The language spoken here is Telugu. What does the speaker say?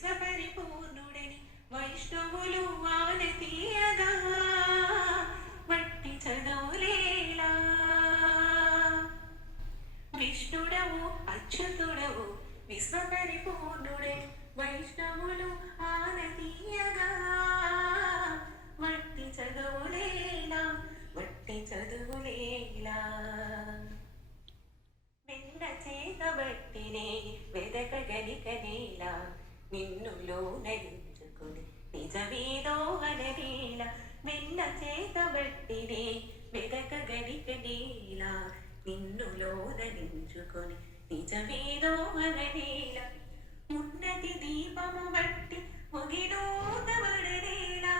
విశ్వపరిపూర్ణుడని వైష్ణవులు వానతీయగా వట్టి చదవులేలా. విష్ణుడవు అచ్యుతుడవు విశ్వపరిపూర్ణుడే వైష్ణవులు ఆనతీయగా వట్టి చదువులేలా వట్టి చదువులేలా. వెన్న చేతబట్టినే వెదక గనికనేలా నిన్నులోన ఎంచుకుని నిజమేదో అననేలా. వెన్న చేతబట్టినే వెదక గనికనేలా నిన్నులోన నించుకొని నిజమేదో అననేలా. ఉన్నతి దీపము బట్టి ముగినూతమడనేలా.